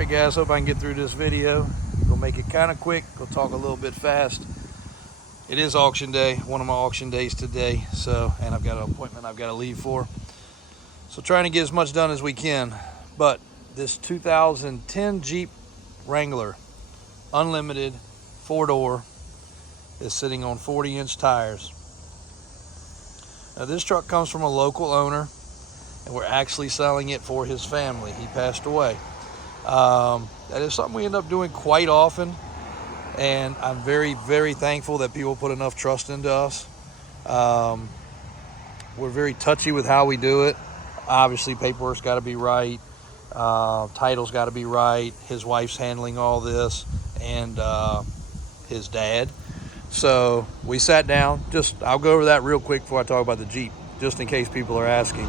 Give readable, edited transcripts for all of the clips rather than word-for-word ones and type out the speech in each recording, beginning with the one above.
Alright guys, hope I can get through this video. Gonna make it kind of quick, go talk a little bit fast. It is auction day, one of my auction days today, and I've got an appointment I've got to leave for. So trying to get as much done as we can. But this 2010 Jeep Wrangler Unlimited 4-door is sitting on 40-inch tires. Now this truck comes from a local owner, and we're actually selling it for his family. He passed away. That is something we end up doing quite often, and I'm very, very thankful that people put enough trust into us. We're very touchy with how we do it. Obviously, paperwork's got to be right. Title's got to be right. His wife's handling all this, and his dad. So we sat down. I'll go over that real quick before I talk about the Jeep, just in case people are asking.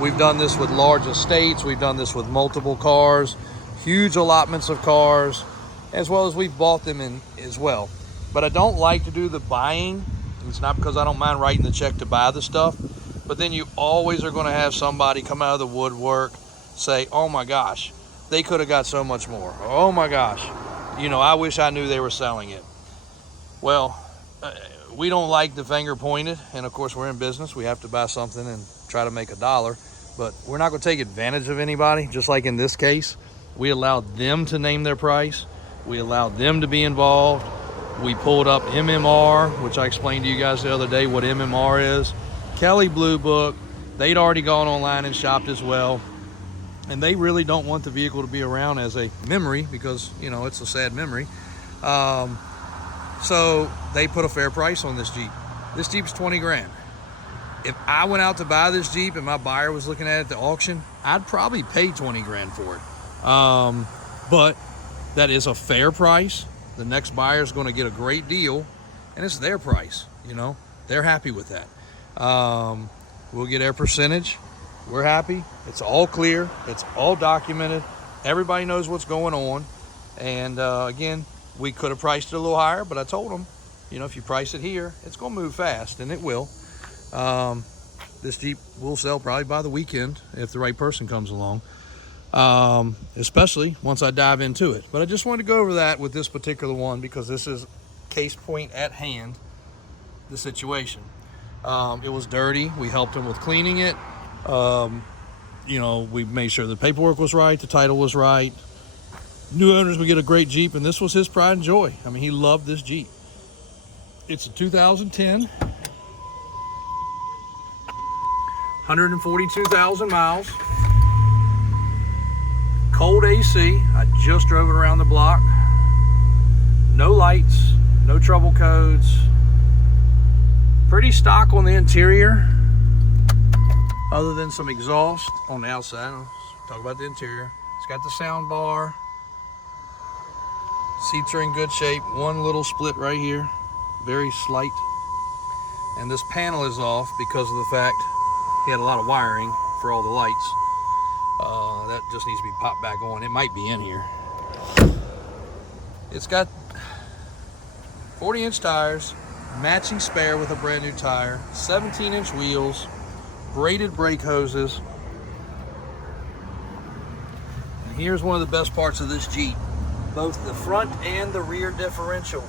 We've done this with large estates. We've done this with multiple cars, huge allotments of cars, as well as we've bought them in as well. But I don't like to do the buying. It's not because I don't mind writing the check to buy the stuff, but then you always are going to have somebody come out of the woodwork, say, oh my gosh, they could have got so much more. Or, oh my gosh, I wish I knew they were selling it. Well, we don't like the finger pointed, and of course we're in business. We have to buy something and try to make a dollar, but we're not going to take advantage of anybody. Just like in this case, we allowed them to name their price. We allowed them to be involved. We pulled up MMR, which I explained to you guys the other day what MMR is. Kelly Blue Book, they'd already gone online and shopped as well. And they really don't want the vehicle to be around as a memory because, it's a sad memory. So they put a fair price on this Jeep. This Jeep's 20 grand. If I went out to buy this Jeep and my buyer was looking at it at the auction, I'd probably pay 20 grand for it. But that is a fair price. The next buyer is going to get a great deal, and it's their price. They're happy with that. We'll get our percentage. We're happy. It's all clear. It's all documented. Everybody knows what's going on. And again, we could have priced it a little higher, but I told them, if you price it here, it's going to move fast, and it will. This Jeep will sell probably by the weekend if the right person comes along. Especially once I dive into it. But I just wanted to go over that with this particular one because this is case point at hand, the situation. It was dirty. We helped him with cleaning it. We made sure the paperwork was right, the title was right. New owners would get a great Jeep, and this was his pride and joy. I mean, he loved this Jeep. It's a 2010, 142,000 miles. Cold AC. I just drove it around the block. No lights, no trouble codes. Pretty stock on the interior, other than some exhaust on the outside. Let's talk about the interior. It's got the sound bar. Seats are in good shape. One little split right here, very slight. And this panel is off because of the fact he had a lot of wiring for all the lights. That just needs to be popped back on. It might be in here. It's got 40-inch tires, matching spare with a brand new tire, 17-inch wheels, braided brake hoses. And here's one of the best parts of this Jeep. Both the front and the rear differential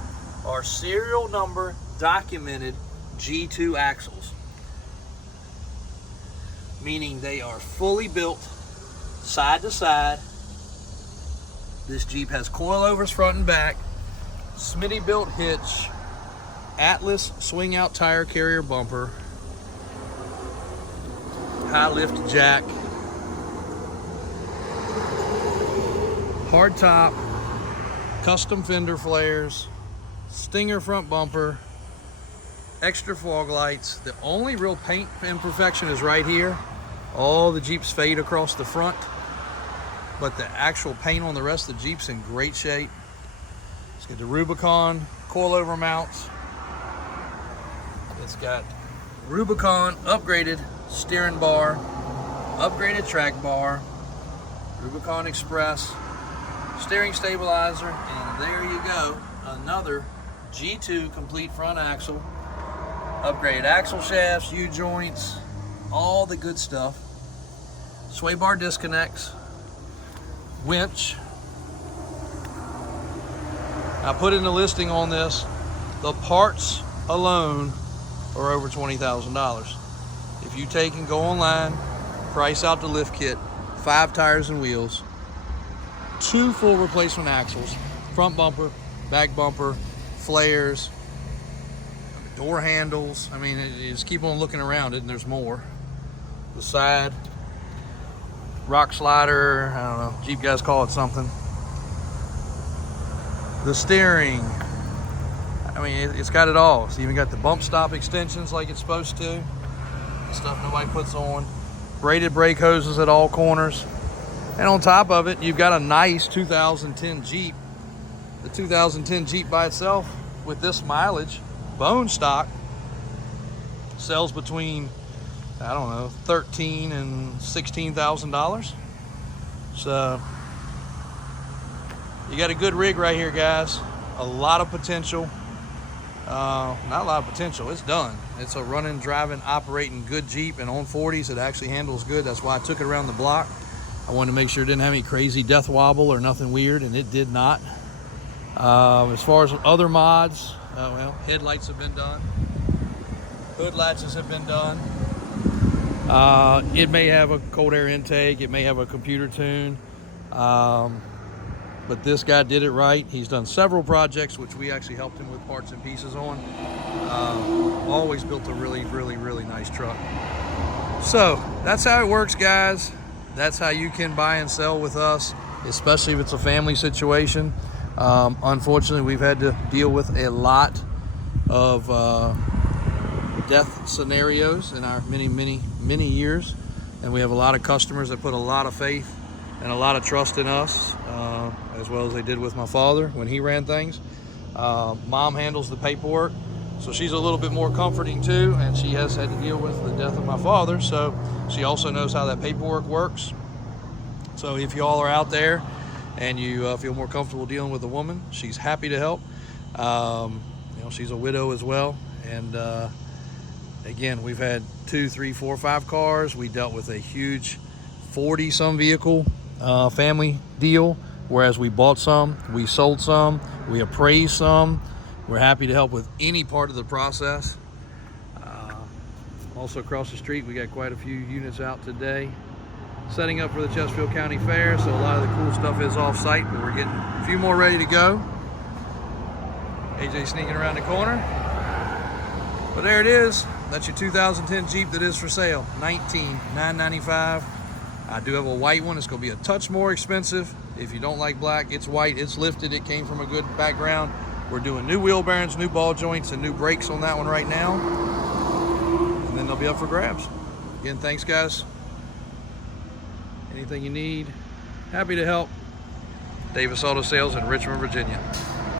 are serial number documented G2 axles, meaning they are fully built side to side. This Jeep has coilovers front and back, Smitty built hitch, Atlas swing out tire carrier bumper, high lift jack, hard top, custom fender flares, Stinger front bumper, extra fog lights. The only real paint imperfection is right here. All the Jeeps fade across the front, but the actual paint on the rest of the Jeep's in great shape. It's got the Rubicon coilover mounts. It's got Rubicon upgraded steering bar, upgraded track bar, Rubicon Express, steering stabilizer, and there you go, another G2 complete front axle, upgraded axle shafts, U-joints, all the good stuff. Sway bar disconnects, winch, I put in the listing on this. The parts alone are over $20,000. If you take and go online, price out the lift kit, 5 tires and wheels, 2 full replacement axles, front bumper, back bumper, flares, door handles. I mean, just keep on looking around it and there's more. The side, rock slider, I don't know, Jeep guys call it something. The steering, I mean, it's got it all. It's even got the bump stop extensions like it's supposed to. Stuff nobody puts on. Braided brake hoses at all corners. And on top of it, you've got a nice 2010 Jeep. The 2010 Jeep by itself, with this mileage, bone stock, sells between, I don't know, $13,000 and $16,000. So you got a good rig right here, guys. A lot of potential. Not a lot of potential, it's done. It's a running, driving, operating good Jeep, and on 40s it actually handles good. That's why I took it around the block. I wanted to make sure it didn't have any crazy death wobble or nothing weird, and it did not. As far as other mods, well, headlights have been done. Hood latches have been done. It may have a cold air intake, it may have a computer tune, but this guy did it right. He's done several projects which we actually helped him with parts and pieces on. Always built a really, really, really nice truck. So that's how it works, guys. That's how you can buy and sell with us, especially if it's a family situation. Unfortunately, we've had to deal with a lot of death scenarios in our many years, and we have a lot of customers that put a lot of faith and a lot of trust in us, as well as they did with my father when he ran things. Mom handles the paperwork, so she's a little bit more comforting too, and she has had to deal with the death of my father, so she also knows how that paperwork works. So if y'all are out there and you feel more comfortable dealing with a woman, she's happy to help. You know, she's a widow as well, and again, we've had 2, 3, 4, 5 cars. We dealt with a huge 40-some vehicle family deal, whereas we bought some, we sold some, we appraised some. We're happy to help with any part of the process. Also across the street, we got quite a few units out today, setting up for the Chesterfield County Fair, so a lot of the cool stuff is off-site, but we're getting a few more ready to go. AJ sneaking around the corner. But there it is. That's your 2010 Jeep that is for sale, $19,995. I do have a white one. It's going to be a touch more expensive. If you don't like black, it's white, it's lifted, it came from a good background. We're doing new wheel bearings, new ball joints, and new brakes on that one right now. And then they'll be up for grabs. Again, thanks, guys. Anything you need, happy to help. Davis Auto Sales in Richmond, Virginia.